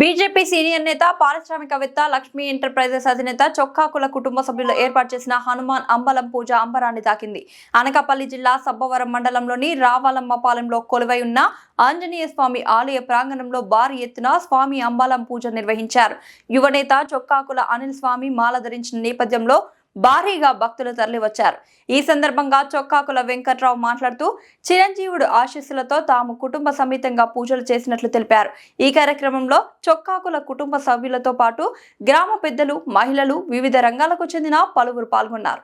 BJP senior నేత పారిశ్రామికవేత్త Lakshmi enterprises అధినేత చొక్కాకుల కుటుంబ సభ్యులు ఏర్పాటు చేసిన హనుమాన్ అంబలం పూజ అంబరాన్ని తాకింది. అనకాపల్లి జిల్లా సబ్బవరం మండలంలోని రావాలమ్మపాలెంలో కొలువై ఉన్న ఆంజనేయ స్వామి ఆలయ ప్రాంగణంలో భారీ ఎత్తున స్వామి అంబలం పూజ నిర్వహించారు. యువనేత చొక్కాకుల అనిల్ స్వామి మాల ధరించిన నేపథ్యంలో భారీగా భక్తులు తరలివచ్చారు. ఈ సందర్భంగా చొక్కాకుల వెంకట్రావు మాట్లాడుతూ చిరంజీవుడు ఆశీస్సులతో తాము కుటుంబ సమేతంగా పూజలు చేసినట్లు తెలిపారు. ఈ కార్యక్రమంలో చొక్కాకుల కుటుంబ సభ్యులతో పాటు గ్రామ పెద్దలు, మహిళలు, వివిధ రంగాలకు చెందిన పలువురు పాల్గొన్నారు.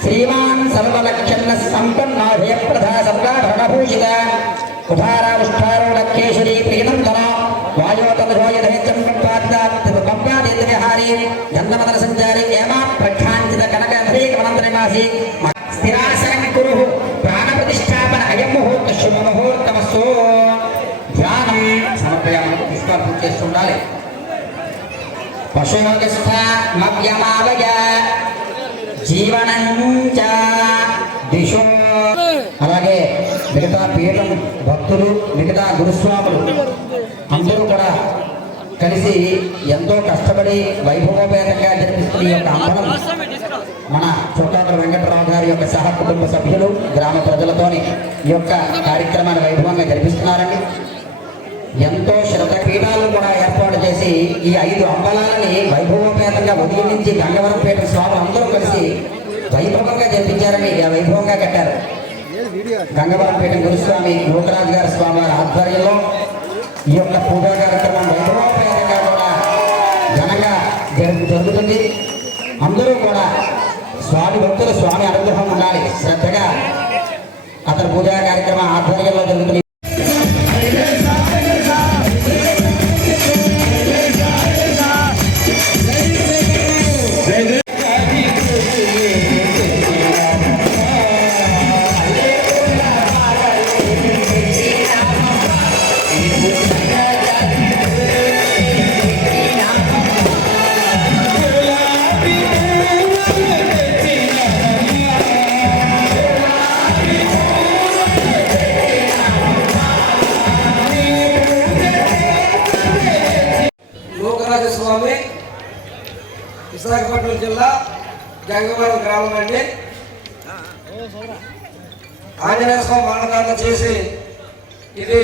श्रीमान सर्वलक्षण संपन्न भयप्रदा सर्वाभरणभूषित कुठाराष्ठारोलकेशरी प्रियनंदन वायोतरोयधेयं पंपादिहारी गंधमदल संचारी हेमा प्रख्यान्वित कनकधरेकमनंतरनिवासी स्थिरासनं कुरु प्राणप्रतिष्ठापन अयं मुहूर्त शुभ मुहूर्तमस्तु ध्यानं समर्पयामि पुष्पार्पण చేస్తుండాలి. పశుయోగస్థ మవ్యమావయ జీవనంచ దిశో. అలాగే మిగతా పీఠం భక్తులు, మిగతా గురుస్వాములు అందరూ కూడా కలిసి ఎంతో కష్టపడి వైభవోపేతంగా జరిపిస్తున్న ఈ యొక్క అంబలం మన చొక్కాకుల వెంకటరావు గారి యొక్క సహ కుటుంబ సభ్యులు గ్రామ ప్రజలతోని ఈ యొక్క కార్యక్రమాన్ని వైభవంగా జరిపిస్తున్నారండి. ఎంతో శ్రద్ధ పీఠాలను కూడా ఏర్పాటు చేసి ఈ 5 అంబలాలని వైభవోపేతంగా ఉదయం నుంచి గంగవరం పీఠ స్వాములు అందరూ కలిసి వైభవంగా జరిపించారని వైభవంగా కట్టారు. గంగవరం పీఠం గురుస్వామి లోకరాజు గారి స్వామి వారి ఆధ్వర్యంలో ఈ యొక్క పూజా కార్యక్రమం వైభవోపేతంగా కూడా ఘనంగా జరుగుతుంది. అందరూ కూడా స్వామి భక్తులు స్వామి అనుగ్రహం ఉండాలి. శ్రద్ధగా అతని పూజా కార్యక్రమం ఆధ్వర్యంలో జరుగుతుంది. స్వామి విశాఖపట్నం జిల్లా గంగవరం గ్రామం అండి. ఆంజనేయ స్వామి అన్నదానం చేసి ఇది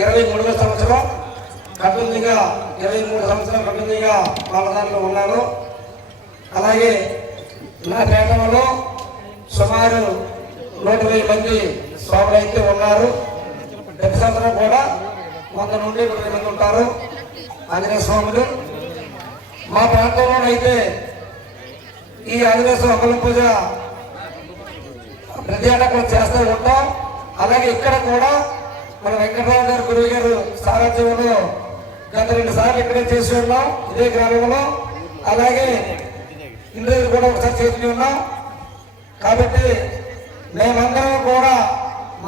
23వ సంవత్సరం కంటిన్యూగా 23 సంవత్సరాలు కంటిన్యూగా అన్నదానంలో ఉన్నాను. అలాగే నా గ్రామంలో సుమారు 120 మంది స్వాములు అయితే ఉన్నారు. ప్రతి సంవత్సరం కూడా 100 నుండి 20 మంది ఉంటారు ఆంజనేయ స్వాములు. మా ప్రాంతంలో అయితే ఈ ఆంజనేయ స్వామి అంబలం పూజ ప్రతి ఏటా కూడా చేస్తూ ఉంటాం. అలాగే ఇక్కడ కూడా మన వెంకటరావు గారు గురువు గారు సారథ్యంలో గత 2 సార్లు ఇక్కడే చేసి ఉన్నాం ఇదే గ్రామంలో. అలాగే ఇంద్రుడు కూడా ఒకసారి చేసి ఉన్నాం. కాబట్టి మేమందరం కూడా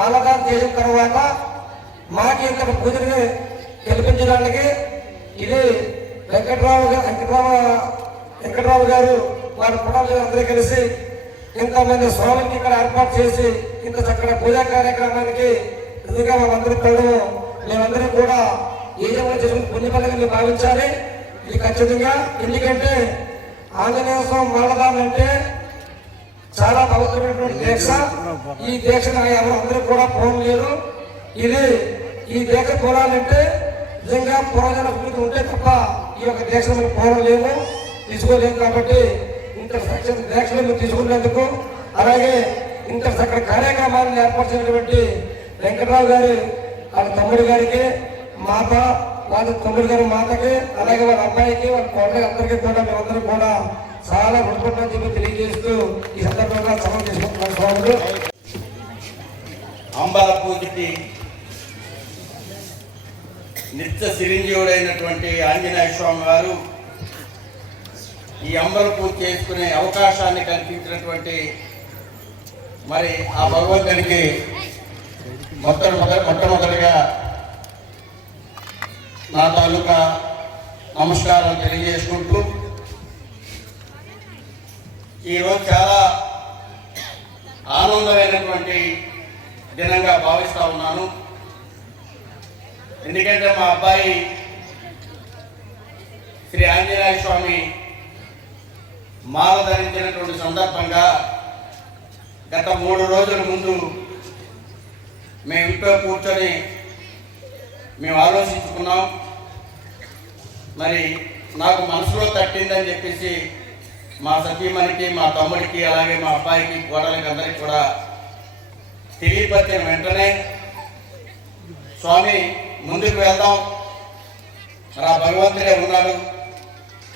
మాలదానం చేసిన తర్వాత మాకు ఇంత పూజని గెలిపించడానికి ఇది వెంకటరావు గారు వారి కుటుంబాలు అందరూ కలిసి ఇంతమంది స్వామికి ఇక్కడ ఏర్పాటు చేసి ఇంత చక్కటి పూజా కార్యక్రమానికి ఎదురుగా మేమందరం కూడా ఏజంగా చేసుకుని పుణ్యఫలంగా భావించాలి. ఇది ఖచ్చితంగా. ఎందుకంటే ఆంజనేయ స్వామి మాలదానం అంటే చాలా పవిత్రమైనటువంటి దీక్ష. ఈ దీక్షను అందరూ కూడా పోవలేరు. ఈ దీక్ష పోవాలంటే నిజంగా పురాజన ఉంటే తప్ప ఈ యొక్క దీక్షను మనం పోవలేము, తీసుకోలేము. కాబట్టి ఇంత చక్కటి దీక్షలు మీరు తీసుకున్నందుకు, అలాగే ఇంత చక్కటి కార్యక్రమాలను ఏర్పరిచినటువంటి వెంకటరావు గారి వాళ్ళ తమ్ముడు గారికి, వాళ్ళ తమ్ముడు గారి మాతకి, అలాగే వాళ్ళ అబ్బాయికి, వాళ్ళ కోటకి అందరికీ కూడా మేమందరం కూడా చాలా రుణపడ్డామని చెప్పి తెలియజేస్తూ ఈ సందర్భంగా సమయం తీసుకుంటున్నాం. స్వాములు అంబల పూజకి నిత్య చిరంజీవుడైనటువంటి ఆంజనేయ స్వామి వారు ఈ అంబల పూజ చేసుకునే అవకాశాన్ని కల్పించినటువంటి మరి ఆ భగవంతునికి మొట్టమొదటిగా నా తాలూకా నమస్కారాలు తెలియజేసుకుంటూ ఈరోజు చాలా ఆనందమైనటువంటి దినంగా భావిస్తూ ఉన్నాను. ఎందుకంటే మా అబ్బాయి శ్రీ ఆంజనేయ స్వామి మాల ధరించినటువంటి సందర్భంగా గత 3 రోజుల ముందు మేము ఇంట్లో కూర్చొని మేము ఆలోచించుకున్నాం. మరి నాకు మనసులో తట్టిందని చెప్పేసి మా సతీమణికి, మా తమ్ముడికి, అలాగే మా అబ్బాయికి, కోడలికి అందరికీ కూడా తెలియపరిచిన వెంటనే స్వామి ముందుకు వెళ్దాం, రా భగవంతుడే ఉన్నాడు,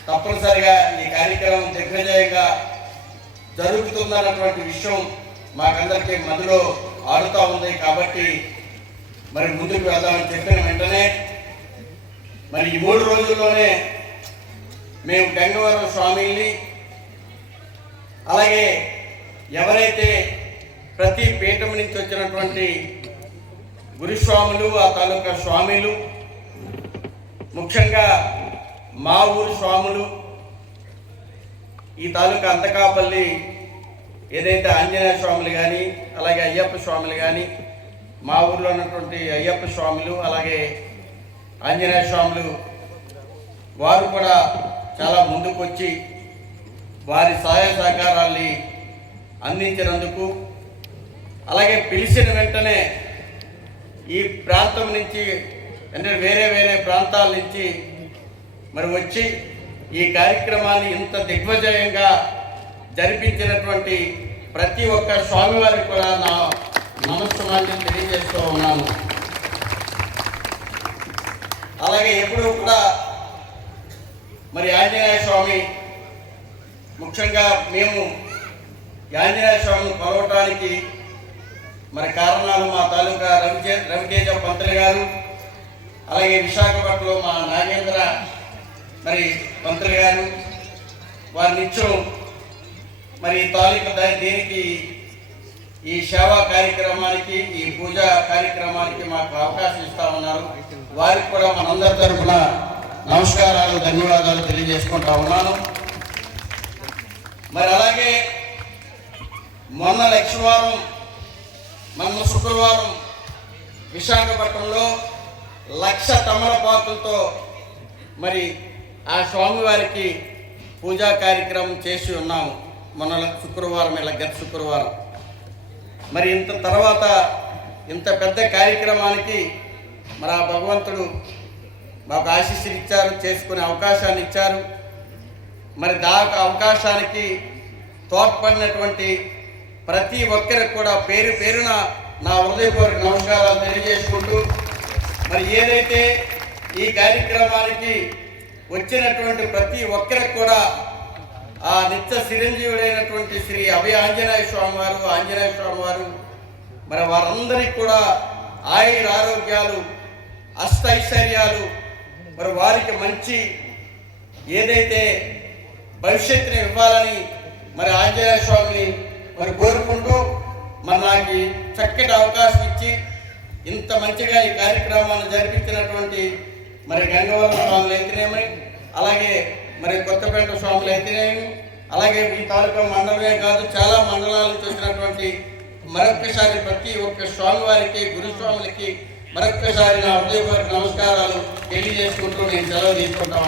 తప్పనిసరిగా ఈ కార్యక్రమం దిగ్విజయంగా జరుగుతుందన్నటువంటి విషయం మాకందరికీ మధ్యలో ఆడుతూ ఉంది. కాబట్టి మరి ముందుకు వెళ్దామని చెప్పిన వెంటనే మరి ఈ 3 రోజుల్లోనే మేము గంగవరం స్వామిని, అలాగే ఎవరైతే ప్రతి పీఠం నుంచి వచ్చినటువంటి గురుస్వాములు, ఆ తాలూకా స్వామిలు, ముఖ్యంగా మా ఊరు స్వాములు, ఈ తాలూకా అంతకాపల్లి ఏదైతే ఆంజనేయ స్వాములు కానీ, అలాగే అయ్యప్ప స్వాములు కానీ, మా ఊర్లో ఉన్నటువంటి అయ్యప్ప స్వాములు, అలాగే ఆంజనేయ స్వాములు వారు కూడా చాలా ముందుకు వచ్చి వారి సహాయ సహకారాల్ని అందించినందుకు, అలాగే పిలిచిన వెంటనే ఈ ప్రాంతం నుంచి అంటే వేరే వేరే ప్రాంతాల నుంచి మరి వచ్చి ఈ కార్యక్రమాన్ని ఇంత దిగ్విజయంగా జరిపించినటువంటి ప్రతి ఒక్క స్వామివారికి కూడా నా నమస్కారాన్ని తెలియజేస్తూ ఉన్నాను. అలాగే ఎప్పుడూ కూడా మరి ఆంజనేయ స్వామి, ముఖ్యంగా మేము ఆంజనేయ స్వామిని కొలవటానికి మరి కారణాలు మా తాలూకా రవితేజ పంతులు గారు, అలాగే విశాఖపట్నంలో మా నాగేంద్ర మరి పంతులు గారు, వారి నిత్యం మరి తాలూకా దీనికి ఈ సేవా కార్యక్రమానికి, ఈ పూజా కార్యక్రమానికి మాకు అవకాశం ఇస్తా ఉన్నారు. వారికి కూడా మనందరి తరఫున నమస్కారాలు, ధన్యవాదాలు తెలియజేసుకుంటా ఉన్నాను. మరి అలాగే మొన్న లక్షవారం, మొన్న శుక్రవారం విశాఖపట్నంలో 1,00,000 తమలపాకులతో మరి ఆ స్వామివారికి పూజా కార్యక్రమం చేసి ఉన్నాము మొన్న శుక్రవారం, ఇలా గత శుక్రవారం. మరి ఇంత తర్వాత ఇంత పెద్ద కార్యక్రమానికి మరి ఆ భగవంతుడు మాకు ఆశీస్సులు ఇచ్చారు, చేసుకునే అవకాశాన్ని ఇచ్చారు. మరి దాకా అవకాశానికి తోడ్పడినటువంటి ప్రతి ఒక్కరికి కూడా పేరు పేరున నా హృదయపూర్వక నమస్కారాలు తెలియజేసుకుంటూ, మరి ఏదైతే ఈ కార్యక్రమానికి వచ్చినటువంటి ప్రతి ఒక్కరికి కూడా ఆ నిత్య చిరంజీవుడైనటువంటి శ్రీ అభయ ఆంజనేయ స్వామి వారు మరి వారందరికీ కూడా ఆయుర ఆరోగ్యాలు, అష్టైశ్వర్యాలు, మరి వారికి మంచి ఏదైతే భవిష్యత్తుని ఇవ్వాలని మరి ఆంజనేయ స్వామిని మరి కోరుకుంటూ, మరి నాకు చక్కటి అవకాశం ఇచ్చి ఇంత మంచిగా ఈ కార్యక్రమాన్ని జరిపించినటువంటి మరి గంగవరం స్వాములు అయితేనేమి, అలాగే మరి కొత్తపేట స్వాములు అయితేనేమి, అలాగే ఈ తాలూకా మండలమే కాదు చాలా మండలాల నుంచి వచ్చినటువంటి మరొక్కసారి ప్రతి ఒక్క స్వామివారికి, గురుస్వాములకి మరొక్కసారి నా హృదయపూర్వక నమస్కారాలు తెలియజేసుకుంటూ నేను సెలవు తీసుకుంటాను.